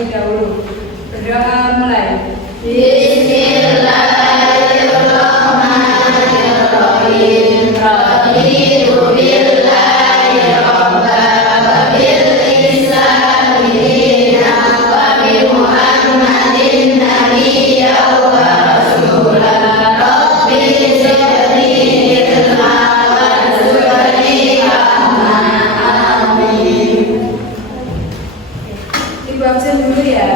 terlebih dahulu. Berdoa mulai. Bismillahirrahmanirrahim. Raditu billahi rabban wa bil islami dinan wa bi Muhammadin nabiyyan wa rasulan. Rabbi zidni ilma warzuqni fahma. Amin. Ibu absen dulu ya.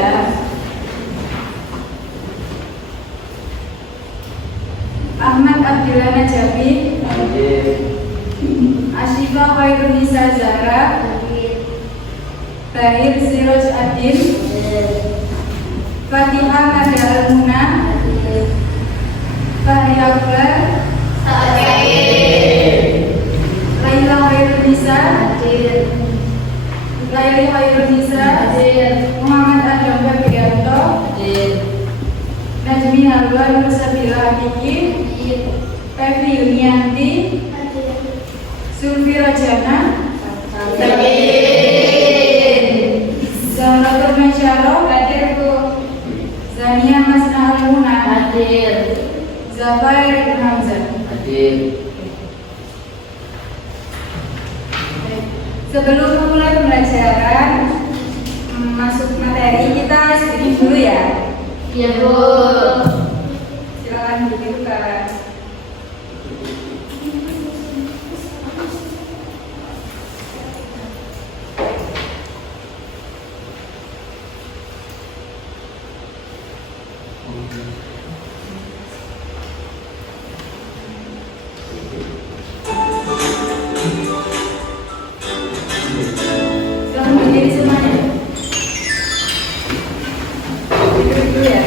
Ahmad Abdillah Najabi, Asyifa Khairunisa Zahra, Bahir Siroj Adin, Fatihah Nada Al-Muna, Fahri Akbar, Laila Khairunisa, Laili Khairunisa, Muhammad Adam Fabianto, Najmi Halwa Nur Sabila Hakiki, Febri Yunianti, Zulfi Rajana, Zahratul Masyaro, Zania Masna Al-Muna, Zafair Ibn Hamzah. Sebelum memulai pembelajaran masuk materi, kita screening dulu ya. Iya, Bu. Silakan dibuka. Silakan berdiri semuanya. Duduk dulu ya.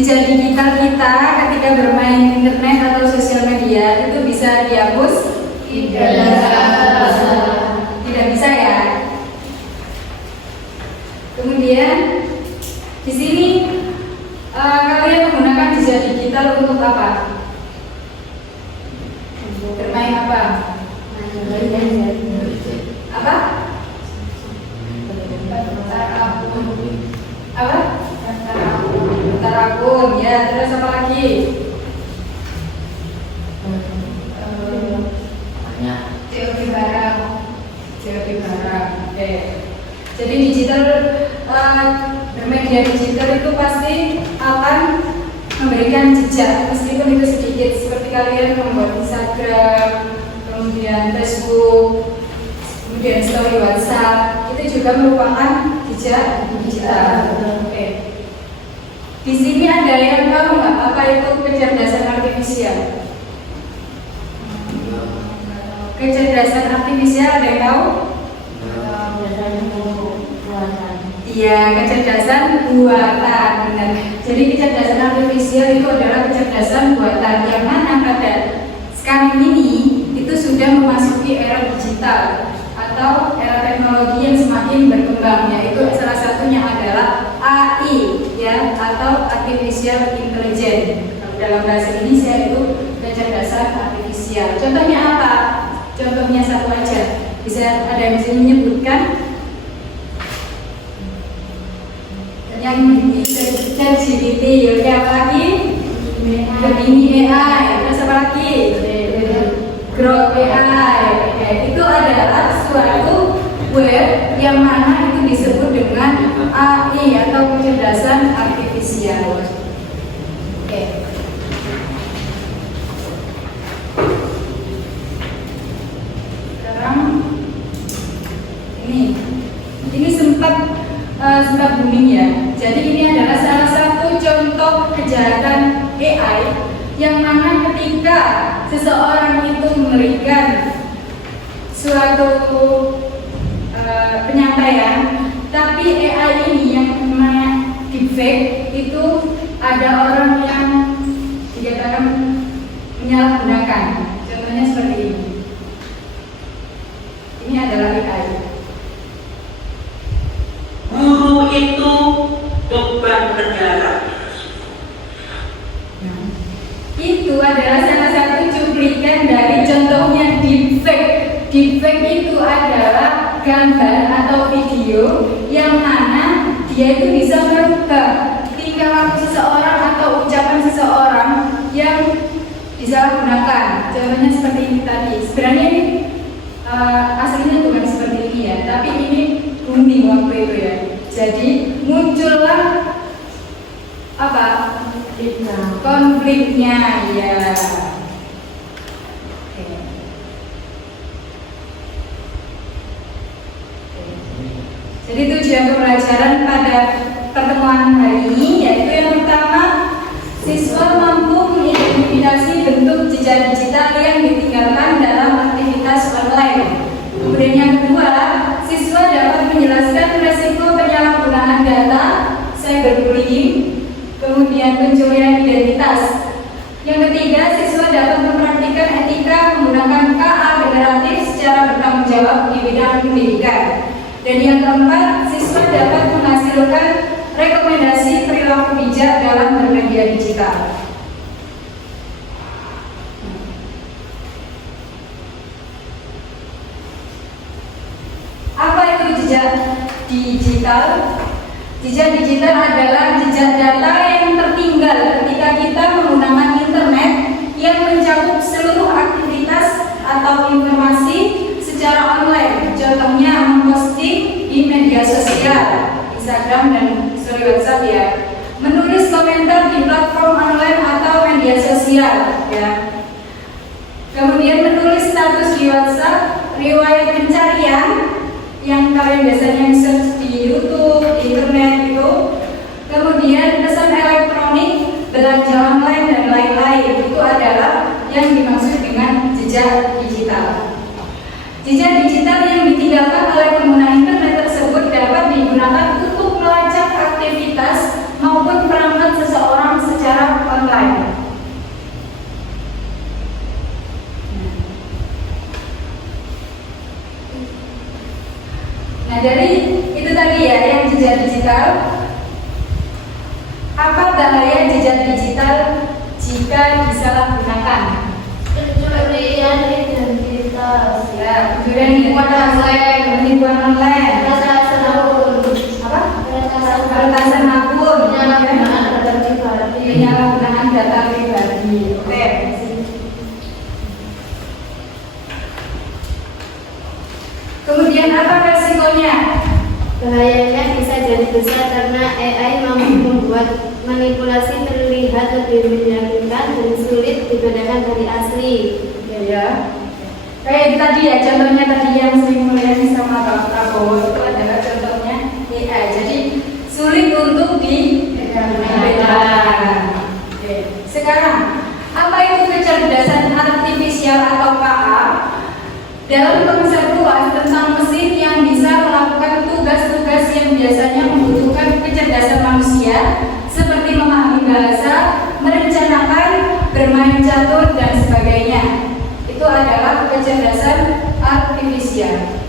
jejak digital kita ketika bermain internet atau sosial media itu bisa dihapus? Tidak bisa ya. Kemudian di sini kalian menggunakan jejak digital untuk apa? Bermain apa? Apa? Apa? Daftar akun ya. Terus apa lagi? COD barang. Oke. Jadi digital bermedia digital itu pasti akan memberikan jejak meskipun itu sedikit, seperti kalian membuat Instagram, kemudian Facebook, kemudian story WhatsApp, itu juga merupakan jejak digital. Oke. Di sini ada yang tahu nggak apa itu kecerdasan artifisial? Kecerdasan artifisial ada yang tahu? Iya, kecerdasan buatan, benar. Jadi kecerdasan artifisial itu adalah kecerdasan buatan yang mana pada sekarang ini itu sudah memasuki era digital atau era teknologi yang semakin berkembang, yaitu salah satunya adalah AI ya, atau artificial intelligence. Dalam bahasa Indonesia itu kecerdasan artifisial. Contohnya apa? Contohnya satu aja. Bisa ada yang bisa menyebutkan? Yang ChatGPT, ya apa lagi? Gemini AI, terus apa lagi? Grok AI. Itu adalah suatu web yang mana itu disebut dengan AI atau kecerdasan artifisial. Oke. Sekarang ini sempat booming ya. Jadi ini adalah salah satu contoh kejahatan AI yang mana ketika seseorang itu memberikan suatu penyampaian, tapi AI ini yang namanya deepfake itu ada orang yang dikatakan menyalahgunakan. Contohnya seperti ini. Ini adalah AI. Guru itu beban negara. Itu adalah salah satu cuplikan dari contohnya deepfake. Deepfake itu adalah gambar atau video yang mana dia itu bisa merubah tingkah laku seseorang atau ucapan seseorang yang disalahgunakan. Contohnya seperti ini tadi. Sebenarnya ini aslinya bukan seperti ini ya, tapi ini booming waktu itu ya. Jadi muncullah apa? Konfliknya ya. Jadi tujuan pembelajaran pada pertemuan hari ini yaitu yang pertama, siswa mampu mengidentifikasi bentuk jejak digital yang ditinggalkan dalam aktivitas online. Kemudian yang kedua, siswa dapat menjelaskan resiko penyalahgunaan data, cyberbullying, kemudian pencurian identitas. Yang ketiga, siswa dapat mempraktikkan etika menggunakan KA generatif secara bertanggung jawab di bidang pendidikan. Dan yang keempat, siswa dapat menghasilkan rekomendasi perilaku bijak dalam bermedia digital. Apa itu jejak digital? Jejak digital adalah jejak data yang tertinggal ketika kita menggunakan internet yang mencakup seluruh aktivitas atau informasi secara online. Contohnya memposting di media sosial, Instagram dan story WhatsApp ya. Menulis komentar di platform online atau media sosial ya. Kemudian menulis status di WhatsApp, riwayat pencarian yang kalian biasanya search di YouTube, di internet itu. Kemudian pesan elektronik, belanja online dan lain-lain. Itu adalah yang dimaksud dengan jejak digital. Jejak digital yang ditinggalkan oleh pengguna internet tersebut dapat digunakan untuk melacak aktivitas maupun perangkat seseorang Nah, dari itu tadi ya yang jejak digital. Apa bahaya jejak digital jika disalahgunakan? Pencurian identitas. Ya, penipuan online, penipuan online. Peretasan akun. Apa? Peretasan akun. Penyalahgunaan data pribadi. Penyalahgunaan data pribadi. Oke. Kemudian apa resikonya? Bahayanya bisa jadi besar karena AI mampu membuat manipulasi terlihat lebih menyakitkan dan sulit dibedakan dari asli. Ya. Kayak tadi ya, contohnya tadi yang sering melihat sama Pak Prabowo itu adalah contohnya AI. Jadi sulit untuk dibedakan. Oke. Sekarang, apa itu kecerdasan artifisial atau KA? Dalam konsep luas tentang mesin yang bisa melakukan tugas-tugas yang biasanya membutuhkan kecerdasan manusia, seperti memahami bahasa, merencanakan, bermain catur, dan sebagainya. Itu adalah kecerdasan artifisial.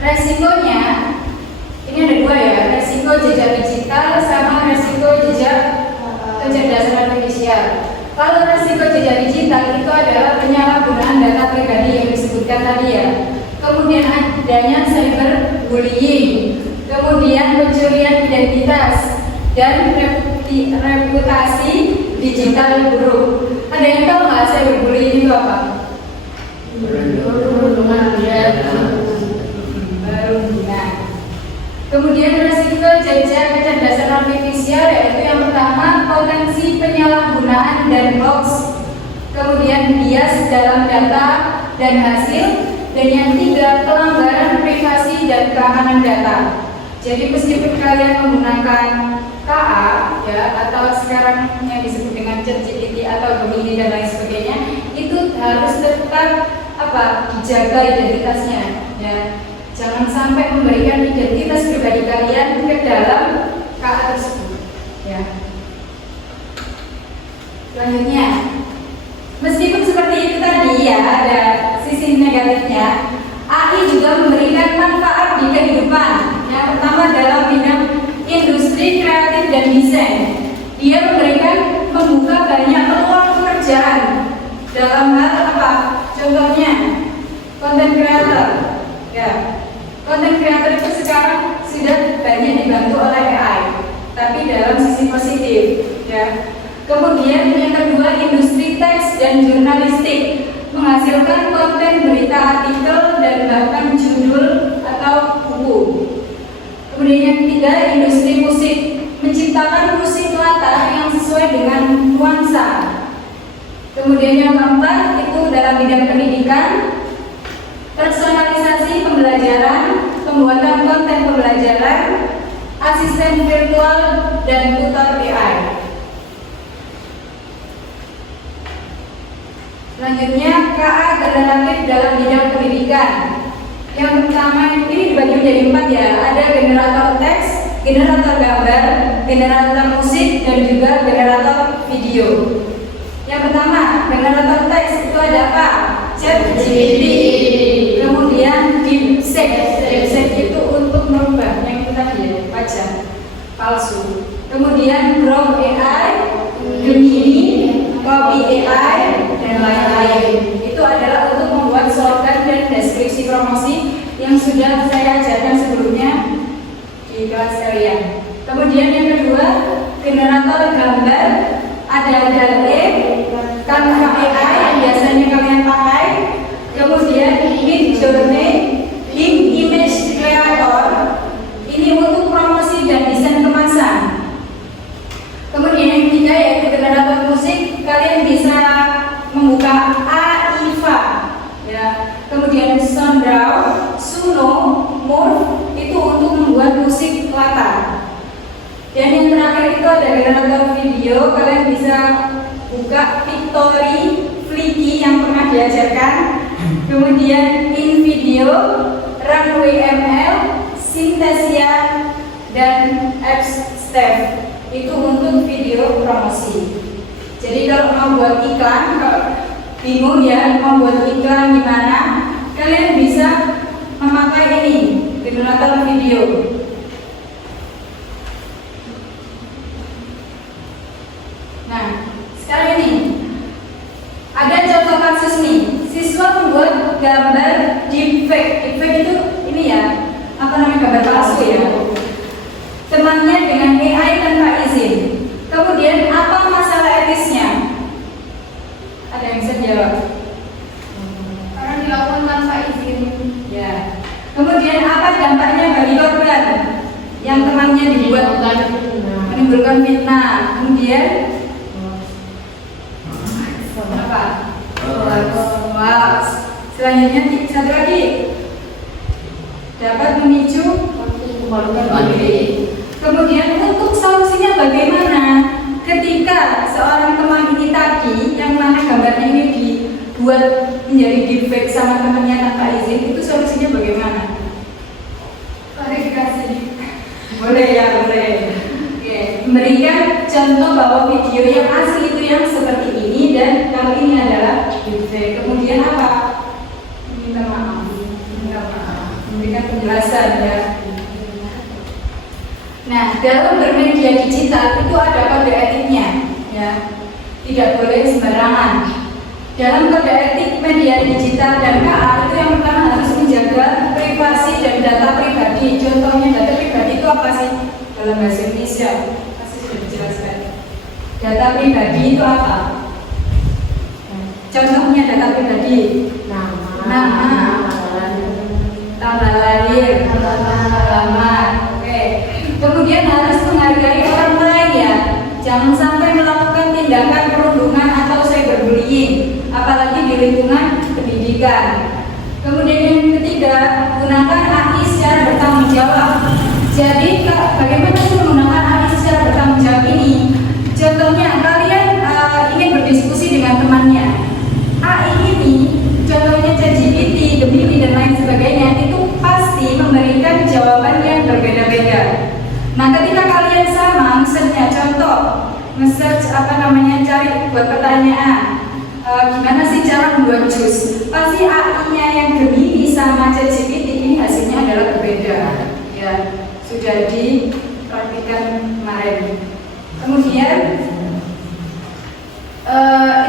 Resikonya, ini ada dua ya, resiko jejak digital sama resiko jejak kecerdasan artifisial. Kalau resiko jejak digital itu adalah penyalahgunaan data pribadi yang disebutkan tadi ya. Kemudian adanya cyberbullying, kemudian pencurian identitas, dan reputasi digital buruk. Ada yang tahu nggak cyberbullying itu apa? Perundungan. Kemudian resiko jejak kecerdasan artifisial yaitu yang pertama potensi penyalahgunaan dan hoax, kemudian bias dalam data dan hasil, dan yang tiga pelanggaran privasi dan keamanan data. Jadi meskipun kalian menggunakan KA ya atau sekarang yang disebut dengan ChatGPT atau Gemini dan lain sebagainya, itu harus tetap dijaga identitasnya ya. Jangan sampai memberikan identitas pribadi kalian ke dalam KA tersebut ya. Selanjutnya, meskipun seperti itu tadi ya ada sisi negatifnya, AI juga memberikan manfaat di kehidupan. Yang pertama dalam bidang industri kreatif dan desain. Dia membuka banyak peluang pekerjaan dalam hal apa? Contohnya content creator ya. Content creator itu sekarang sudah banyak dibantu oleh AI, tapi dalam sisi positif ya. Kemudian yang kedua industri teks dan jurnalistik, menghasilkan konten berita, artikel, dan bahkan judul atau buku. Kemudian yang ketiga industri musik, menciptakan musik latar yang sesuai dengan nuansa. Kemudian yang keempat itu dalam bidang pendidikan, personalisasi pembelajaran, pembuatan konten pembelajaran, asisten virtual, dan tutor AI. Selanjutnya KA generatif dalam bidang pendidikan. Yang pertama ini dibagi menjadi 4 ya. Ada generator teks, generator gambar, generator musik, dan juga generator video. Yang pertama generator teks itu ada apa? ChatGPT. Kemudian DeepSeek. DeepSeek itu untuk merubah yang kita lihat wajah palsu. Kemudian Grok AI, Gemini, Copy AI, dan lain-lain. Itu adalah untuk membuat slogan dan deskripsi promosi yang sudah saya ajarkan sebelumnya di kelas kalian. Kemudian yang kedua, generator gambar, ada DALL-E, Canva AI yang biasanya kalian pakai. Kemudian Midjourney, Image Creator, ini untuk promosi dan desain kemasan. Kemudian yang ketiga yaitu generator musik, kalian bisa membuka AIVA ya. Kemudian Sounddraw, Suno, Morph itu untuk membuat musik latar. Dan yang terakhir itu ada generator video, kalian bisa buka Pictory, Flickr yang pernah diajarkan. Kemudian InVideo, Runway ML, Synthesia, dan AppStep itu untuk video promosi. Jadi kalau mau buat iklan, kalau bingung ya mau buat iklan gimana, kalian bisa digunakan video. Nah, sekarang ini ada contoh kasus nih. Siswa membuat gambar deepfake. Deepfake itu ini ya, apa namanya, gambar palsu ya. Temannya dengan AI tanpa izin. Kemudian apa masalah etisnya? Ada yang bisa jawab? Karena dilakukan tanpa izin. Ya. Kemudian apa dampaknya bagi korban yang temannya dibuat menimbulkan fitnah? Kemudian apa? Hoax. Selanjutnya satu lagi, dapat memicu kemaluan diri. Kemudian untuk solusinya bagaimana? Ketika seorang teman ini tadi yang mana gambarnya ini dibuat menjadi deepfake sama temannya tanpa izin, itu solusinya bagaimana? Klarifikasi. Boleh ya, boleh. Oke, memberikan contoh bahwa video yang asli itu yang seperti ini dan kalau ini adalah deepfake. Kemudian apa? Minta maaf. Memberikan penjelasan ya. Nah, dalam bermedia digital itu ada kode etiknya, ya. Tidak boleh sembarangan. Dalam kode etik media digital dan KA itu yang pertama harus menjaga privasi dan data pribadi. Contohnya data pribadi itu apa sih? Dalam bahasa Indonesia pasti sudah dijelaskan. Data pribadi itu apa? Contohnya data pribadi, nama, tanggal lahir, alamat. Oke. Kemudian harus menghargai orang lain ya. Jangan sampai melakukan tindakan perundungan atau cyberbullying, apalagi di lingkungan pendidikan. Kemudian yang ketiga, gunakan AI secara bertanggung jawab. Jadi bagaimana sih menggunakan AI secara bertanggung jawab ini? Contohnya kalian ingin berdiskusi dengan temannya. AI ini, contohnya ChatGPT, Gemini dan lain sebagainya, itu pasti memberikan jawaban yang berbeda-beda. Nah, ketika kalian sama, misalnya contoh, nge-search cari buat pertanyaan, gimana sih cara membuat jus? Pasti AI-nya yang Gemini sama ChatGPT ini hasilnya adalah berbeda. Ya, sudah dipraktikkan kemarin. Kemudian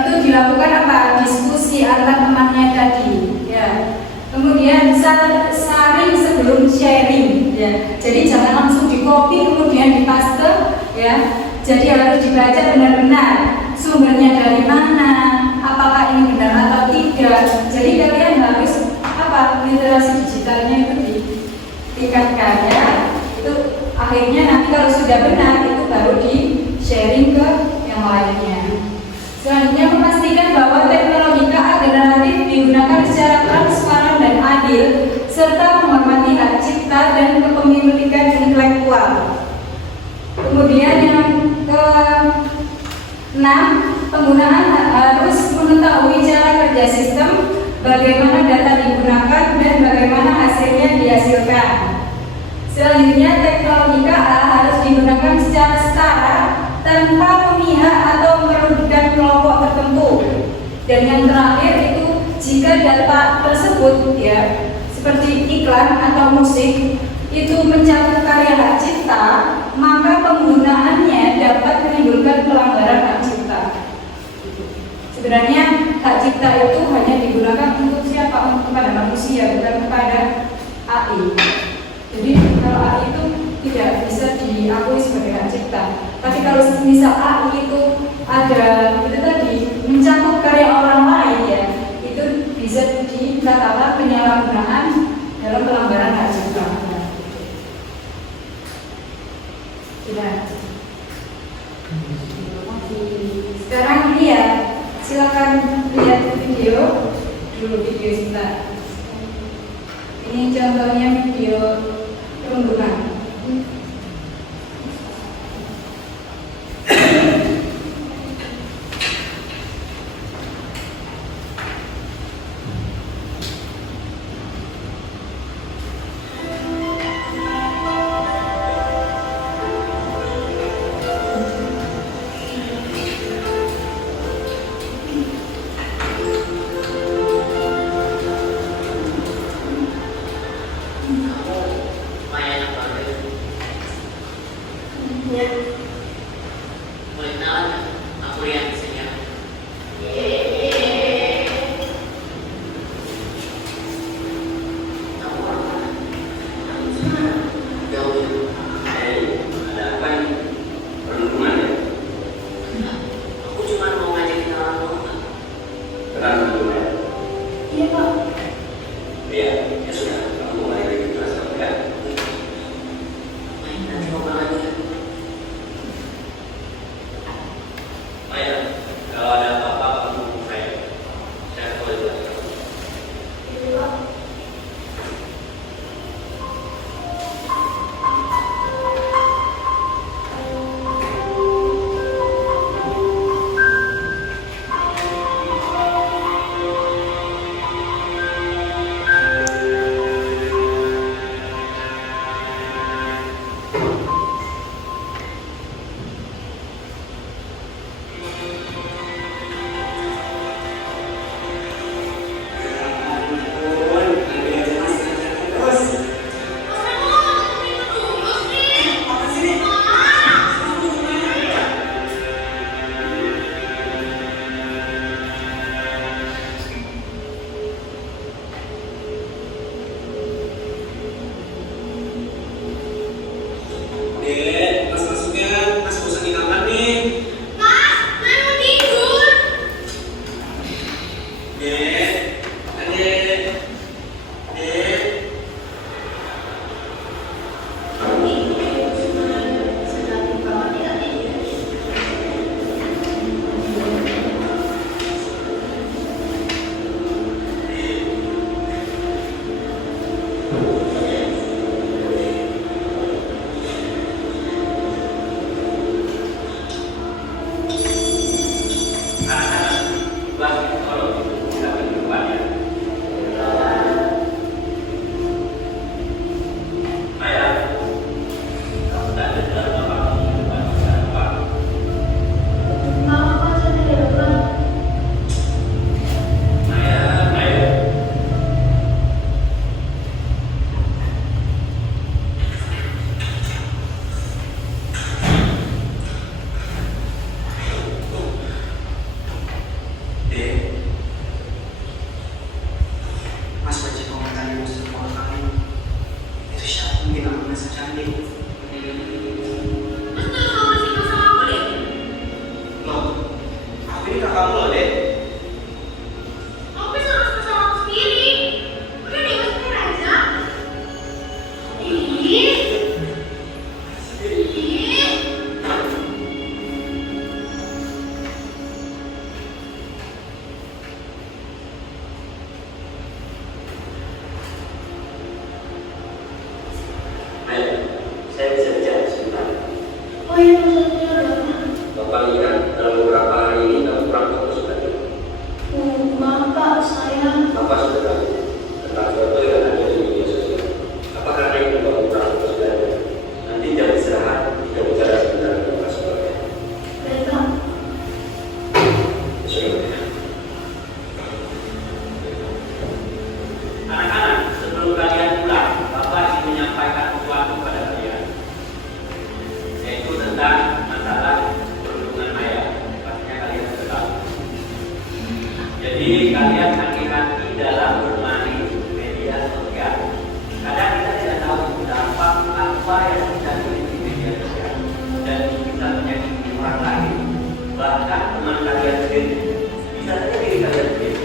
itu dilakukan apa? Diskusi antar temannya tadi. Ya. Kemudian saring sebelum sharing. Ya. Jadi jangan langsung di copy kemudian dipaste. Ya. Jadi harus dibaca benar-benar sumbernya dari mana, apakah ini benar atau tidak. Jadi kalian harus literasi digitalnya itu ditingkatkan ya. Itu akhirnya nanti kalau sudah benar itu baru di sharing ke yang lainnya. Selanjutnya memastikan bahwa teknologi KA generatif digunakan secara transparan dan adil serta menghormati hak cipta dan kepemilikan intelektual. Kemudian yang ke-6, penggunaan harus mengetahui cara kerja sistem, bagaimana data digunakan dan bagaimana hasilnya dihasilkan. Selanjutnya teknologi KA harus digunakan secara setara tanpa memihak atau merugikan kelompok tertentu. Dan yang terakhir itu jika data tersebut ya seperti iklan atau musik itu mencakup karya hak cipta, maka penggunaannya dapat menimbulkan pelanggaran hak cipta. Sebenarnya hak cipta itu hanya digunakan untuk siapa? Untuk kepada manusia, bukan kepada AI. Jadi kalau AI itu tidak bisa diakui sebagai hak cipta. Tapi kalau misal AI itu ada itu tadi mencakup karya orang lain ya, itu bisa dikatakan penyalahgunaan dalam pelanggaran hak cipta. Sudah. Sekarang ini ya, silakan lihat video dulu video sebentar. Ini contohnya video perundungan. Ya, ya sudah. Kamu mulai lagi kelas kamu ya. Nanti mau lagi. Maya, kalau ada apa-apa kamu hubungi saya. Saya boleh jelaskan. Dek, mas masuknya, mas bosan di kamar nih. Dek, adek, dek. Anak-anak, kelas itu kalau kita berdua ya. Maya, kamu tadi dalam bapak kehidupan kita apa? Maya, Maya. Dek, mas wajib komentari musuh sekolah kami. Itu siapa mungkin aku merasa cantik. Loh, aku ini kakakmu loh, Dek. Maya, saya bisa bicara sebentar. Bapak lihat dalam beberapa hari ini kamu kurang fokus belajar. Apa sudah tahu tentang foto yang ada di media sosial? Apa karena itu kamu kurang fokus belajar? Nanti jam istirahat kita bicara sebentar di kelas keluarga. Sudah. Anak-anak, sebelum kalian pulang, Bapak ingin menyampaikan sesuatu pada kalian, yaitu tentang masalah perhubungan Maya. Pastinya kalian sudah tahu. Jadi kalian hati-hati dalam bermain media sosial. Kadang kita tidak tahu dampak apa yang terjadi di media sosial dan bisa menyakiti orang lain, bahkan teman kalian sendiri, bisa saja diri kalian sendiri.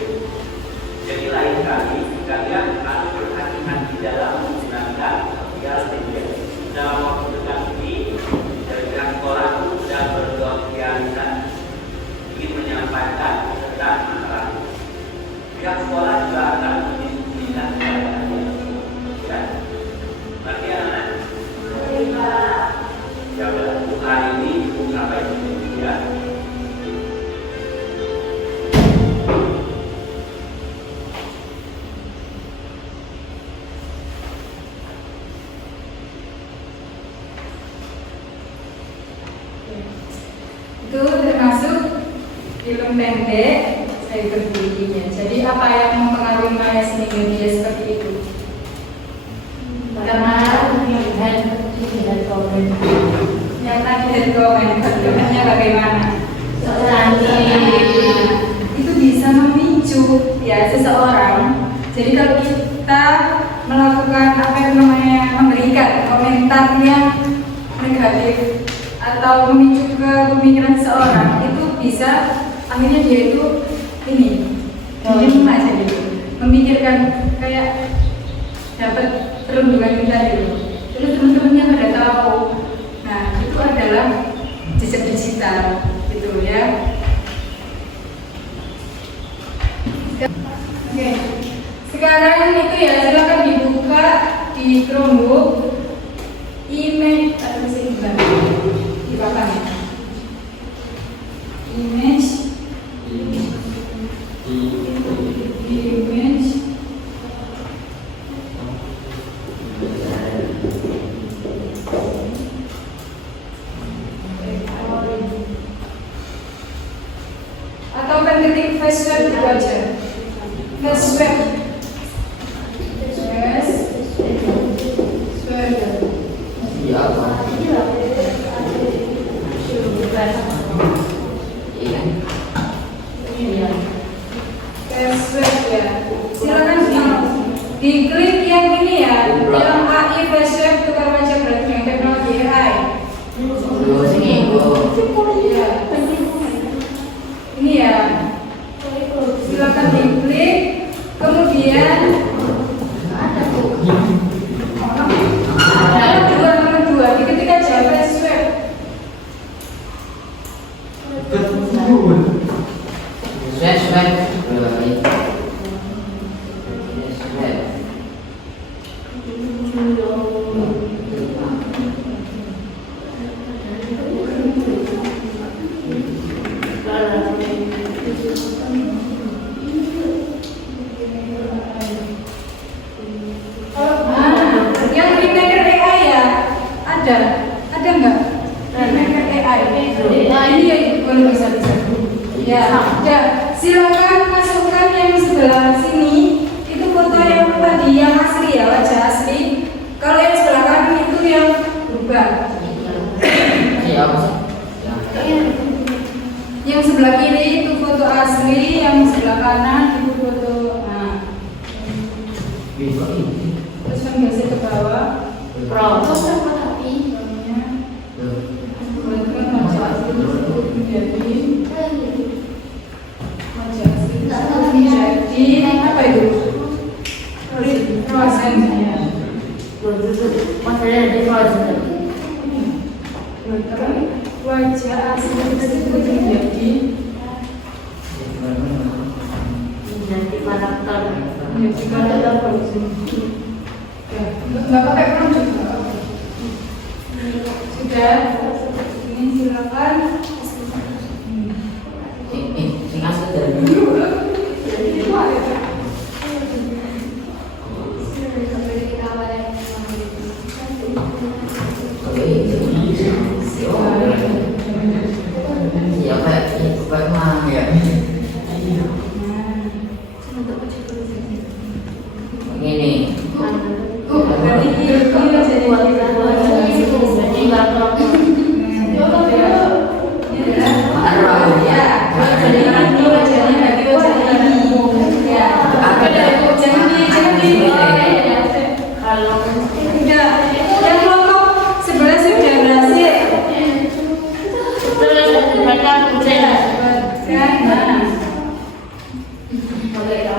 Jadi lain kali kalian harus berhati-hati dalam menggunakan sosial media. Dalam waktu dekat ini, dari pihak sekolah sudah bersosialisasi ingin menyampaikan tentang masalah ini. Pihak sekolah juga akan mendiskusikan kepada kalian. Ya, berarti anak-anak. Ya udah, untuk hari ini cukup sampai di sini ya. Itu termasuk film pendek saya berbunyinya. Jadi apa yang mempengaruhi Maya sehingga dia seperti itu? Karena dan komen. yang tadi dari komen, komennya bagaimana? Itu bisa memicu ya seseorang. Jadi kalau kita melakukan apa yang namanya memberikan komentar yang negatif atau memicu ke pemikiran seseorang, itu bisa akhirnya dia itu ini diam aja gitu, memikirkan kayak dapat perundungan kita gitu. Terus teman-temannya pada tahu. Nah, itu adalah jejak digital gitu ya. Oke. Sekarang itu ya silakan dibuka di Chromebook image atau di belakang ya. Image atau kan ketik Facebook gitu aja. Facebook diklik yang ini ya, yang AI flashback tukar wajah berarti yang teknologi AI. Ini ya, silakan diklik, kemudian ada dua, diketik aja flashback. Yang Remaker AI ya, ada nggak? Remaker AI. Nah ini ya boleh bisa. Ya, silakan masukkan yang sebelah sini itu foto yang tadi yang asli ya, wajah asli. Kalau yang sebelah kanan itu yang berubah. Yang sebelah kiri itu foto asli, yang sebelah kanan itu foto. Nah, terus yang biasa ke bawah. Jadi apa itu? Frozen ya. Wajah asli tersebut menjadi karakter frozen. Ya, nggak pakai prompt juga. Sudah. Ini silakan.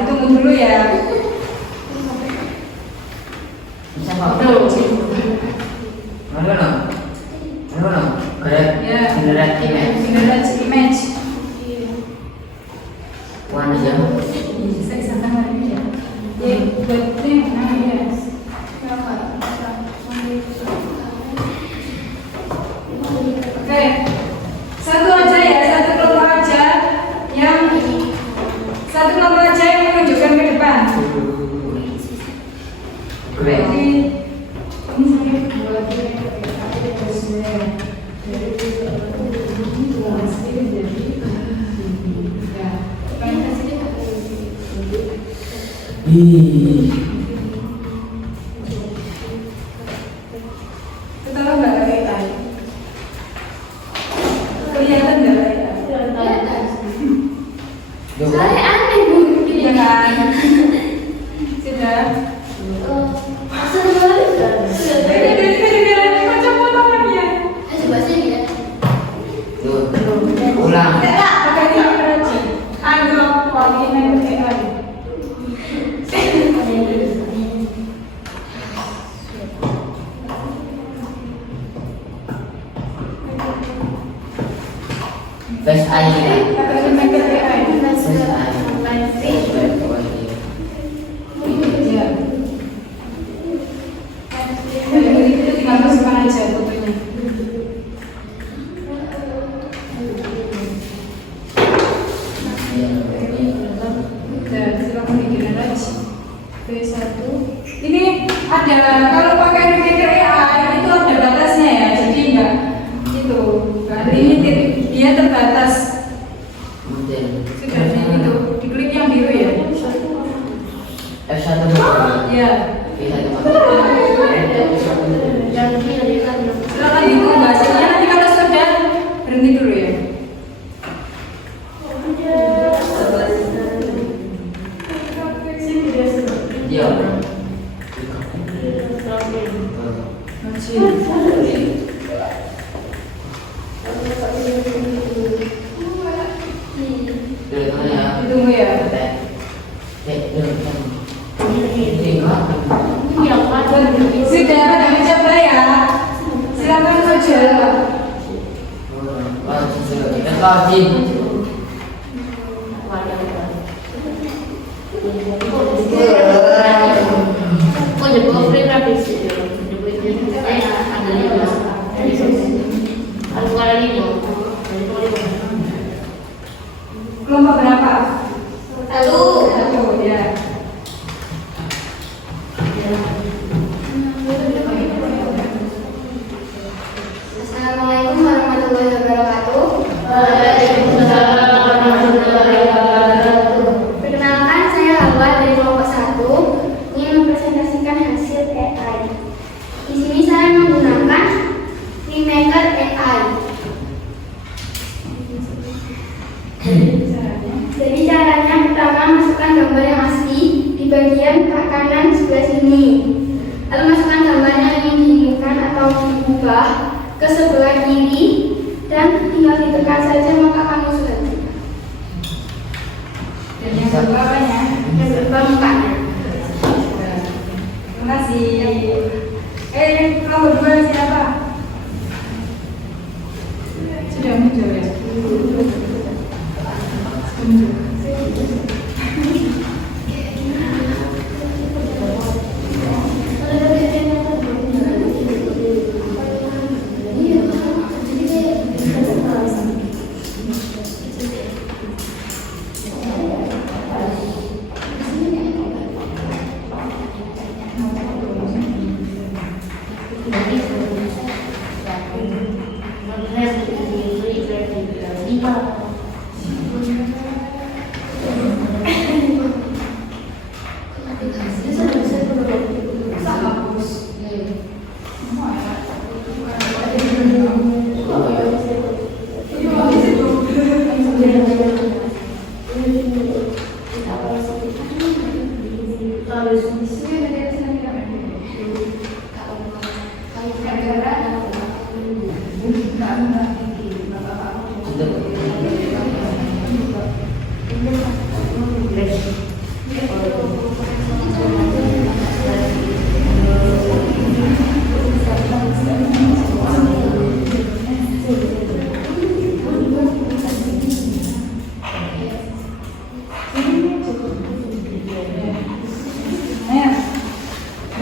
Tunggu dulu ya. Generate image. Saya sampai hari ini ya. Oke, satu aja ya, satu kelompok aja yang menunjukkan ke depan. Berarti ini saya buat ketawa nggak kelihatan? Kelihatan nggak kelihatan? Saya aneh bu, Iya kan? Sudah. Dari macam potongannya. Coba saya lihat. Ulang. Pakai ini rajin. Anggap ini main pakai lagi. Face ID kan? Apa filmmaker AI? Face ID. Iya. Itu tinggal masukkan aja fotonya. Dan silakan di-generate V1. Ini ada, kalau pakai filmmaker AI itu ada batasnya ya, jadi enggak itu, enggak limited, dia terbatas. Kemudian Sudah itu, diklik yang biru ya. F1 betul. Iya. V1 Silakan ditunggu hasilnya, nanti kalau sudah berhenti dulu ya. Iya. Ditunggu ya. Sudah pada mencoba ya. Silakan saja. Kelompok berapa? Satu ya. Assalamualaikum warahmatullahi wabarakatuh. Perkenalkan, saya Hawa dari kelompok 1 ingin mempresentasikan hasil AI. Di sini saya menggunakan filmmaker AI. Jadi caranya pertama masukkan gambar yang asli di bagian kanan sebelah sini. Lalu masukkan gambar yang ingin diinginkan atau diubah ke sebelah kiri dan tinggal ditekan saja maka kamu sudah bisa. Dan yang kedua apanya? Dan berubah mukanya. Terima kasih. Kamu berdua siapa? Sudah muncul ya?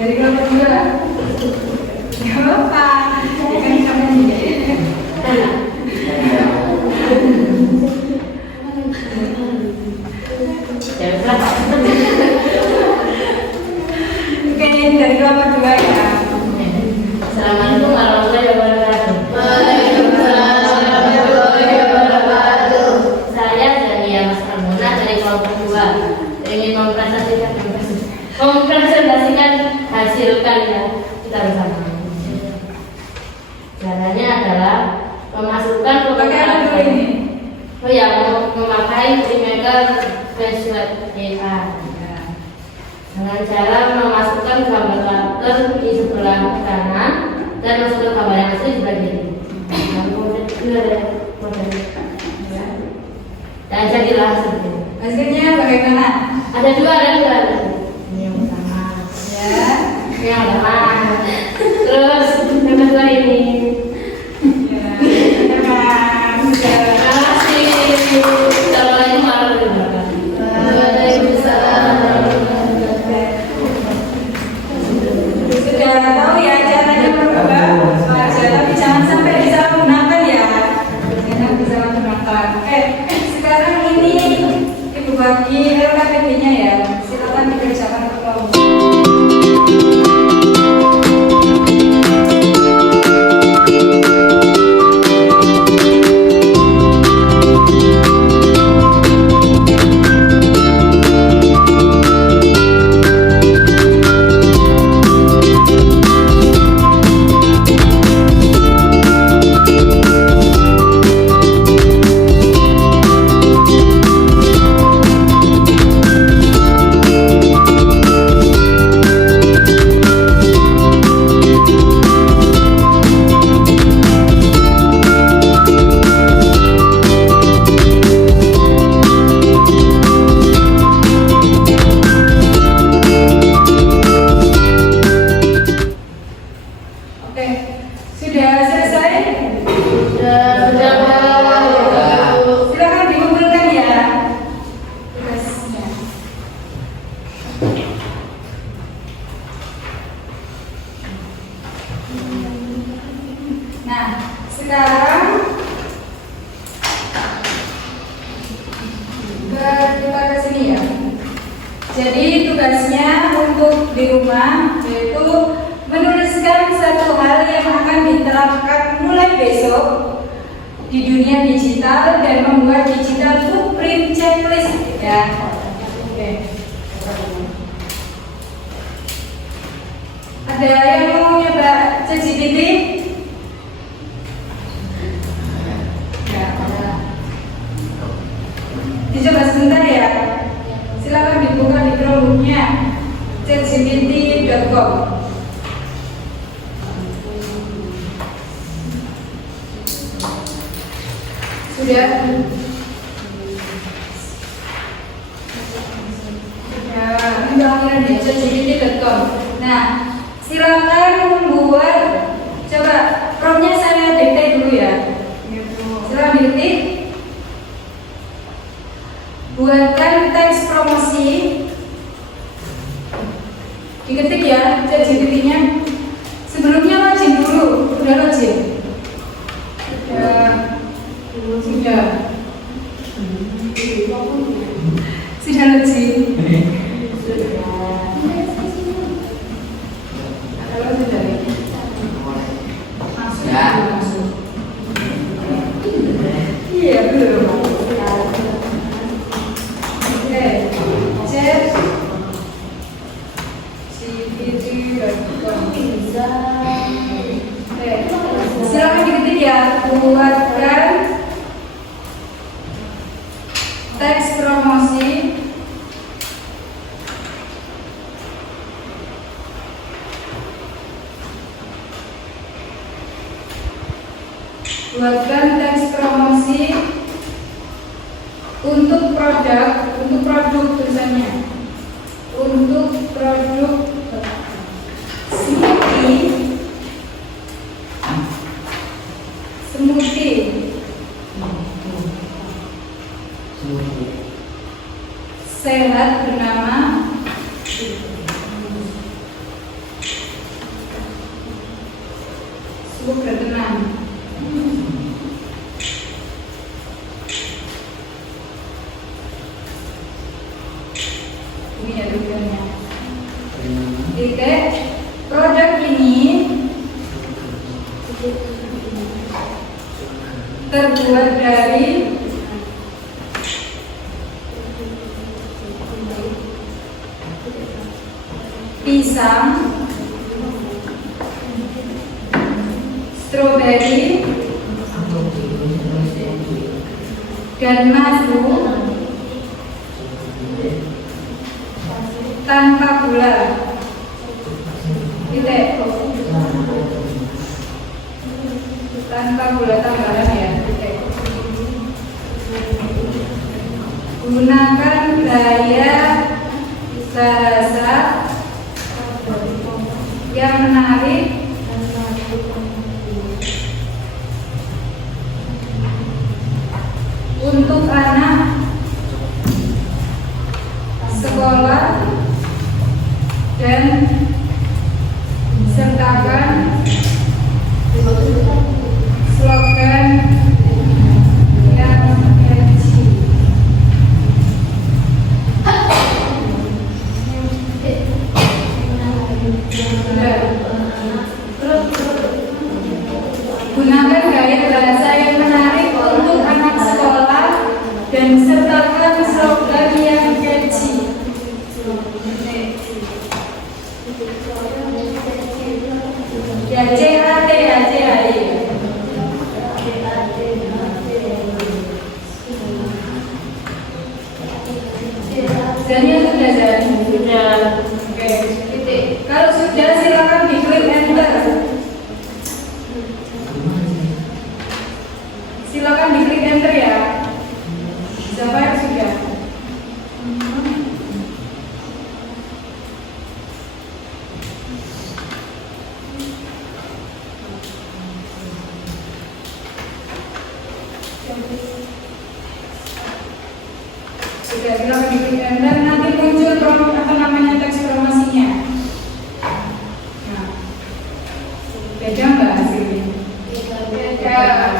Dari kelompok 2. Gak apa-apa. Kan kamu Oke, dari kelompok 2 ya. Assalamualaikum warahmatullahi wabarakatuh. Saya Dania Mas Armona dari kelompok 2 ingin mempresentasikan hasil karya kita bersama. Caranya adalah memasukkan Pakai ini. memakai filmmaker Face AI dengan cara memasukkan gambar karakter di sebelah kanan dan masukkan gambar yang asli di bagian kiri. Dan jadilah hasilnya. Hasilnya bagaimana? Ada dua. Ini yang pertama. Ya. Ini yang pertama. Terus yang kedua ini. Ya. Terima kasih. Terima kasih. Sekarang kita ke sini ya. Jadi tugasnya untuk di rumah yaitu menuliskan satu hal yang akan diterapkan mulai besok di dunia digital dan membuat digital footprint checklist ya. Oke. Ada yang mau nyoba ChatGPT? Ya, ada. Dicoba sebentar ya. Silakan dibuka di Chromebook-nya chatgpt.com. Sudah? Ya, ini bangunan di chatgpt.com. Nah, silakan membuat, coba prompt-nya saya dikte dulu ya. Silakan diketik. Buatkan teks promosi. Diketik ya ChatGPT-nya. Sebelumnya login dulu. Udah login? Sudah. Sudah login. Kalau sudah masuk. Iya belum. Oke, chatgpt.com. Silakan diketik ya. Buatkan teks promosi. Buatkan teks promosi untuk produk tulisannya. Untuk produk smoothie sehat bernama Sugar Tenang. Ini ya tujuannya. Titik. Produk ini terbuat dari pisang, stroberi, dan madu tanpa gula. Titik. Tanpa gula tambahan ya. Titik. Gunakan gaya bahasa yang menarik untuk anak sekolah dan sertakan slogan yang catchy. Gunakan gaya bahasa yang menarik untuk anak sekolah dan sertakan slogan yang catchy. Ya, CHT ya, CHT. Zanya sudah jadi. Sudah. Oke, titik. Kalau sudah silakan diklik enter. Silakan diklik enter ya. Siapa yang sudah? Sudah, silakan diklik enter. Nanti muncul teks promosinya. Nah, beda nggak hasilnya? Beda.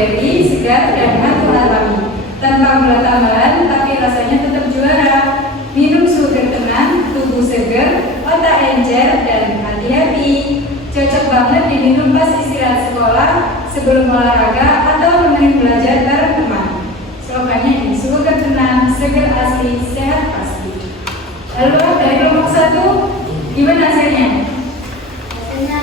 strawberry, segar, dan madu alami. Tanpa gula tambahan, tapi rasanya tetap juara. Minum sugar tenang, tubuh segar, otak encer, dan hati happy. Cocok banget diminum pas istirahat sekolah, sebelum olahraga, atau nemenin belajar bareng teman. Slogannya ini, sugar tenang, segar asli, sehat pasti. Lalu dari kelompok 1, gimana hasilnya? Hasilnya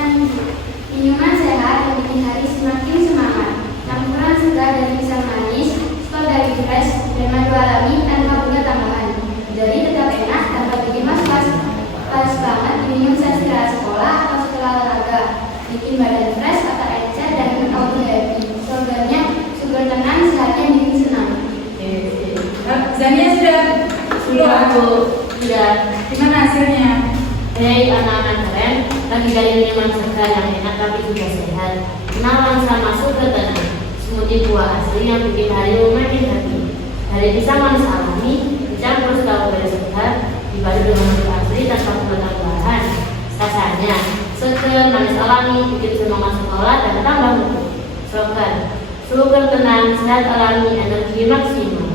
minuman sehat yang bikin hari semakin semangat. Campuran segar dan pisang manis, strawberry fresh, dan madu alami tanpa gula tambahan. Jadi tetap enak tanpa bikin mas-mas. Pas banget diminum saat istirahat sekolah atau setelah olahraga. Bikin badan fresh, otak encer, dan auto happy. Slogannya sugar tenang, sehatnya bikin senang. Zania sudah? Sudah Bu, sudah. Gimana hasilnya? Hei anak-anak keren, lagi dari minuman segar yang enak tapi juga sehat. Kenalan sama sugar tenang, smoothie buah asli yang bikin hari makin happy. Dari pisang manis alami, dicampur strawberry segar, dipadu dengan madu asli tanpa gula tambahan. Rasanya segar, manis alami, bikin semangat sekolah dan tambah mutu. Slogan, sugar tenang, sehat alami, energi maksimum.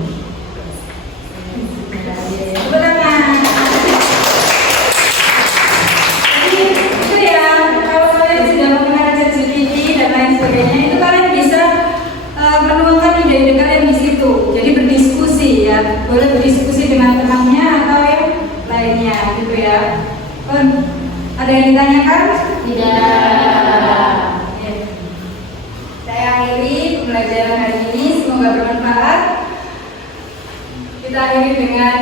Tepuk tangan. Jadi itu ya, kalau kalian sudah mengenal ChatGPT dan lain sebagainya, itu kalian bisa menuangkan ide-ide kalian di situ. Jadi berdiskusi ya, boleh berdiskusi dengan temannya atau yang lainnya gitu ya. Ada yang ditanyakan? Tidak. Saya akhiri pembelajaran hari ini, semoga bermanfaat. Kita akhiri dengan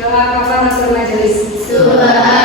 doa kafaratul majelis. Subhanallah.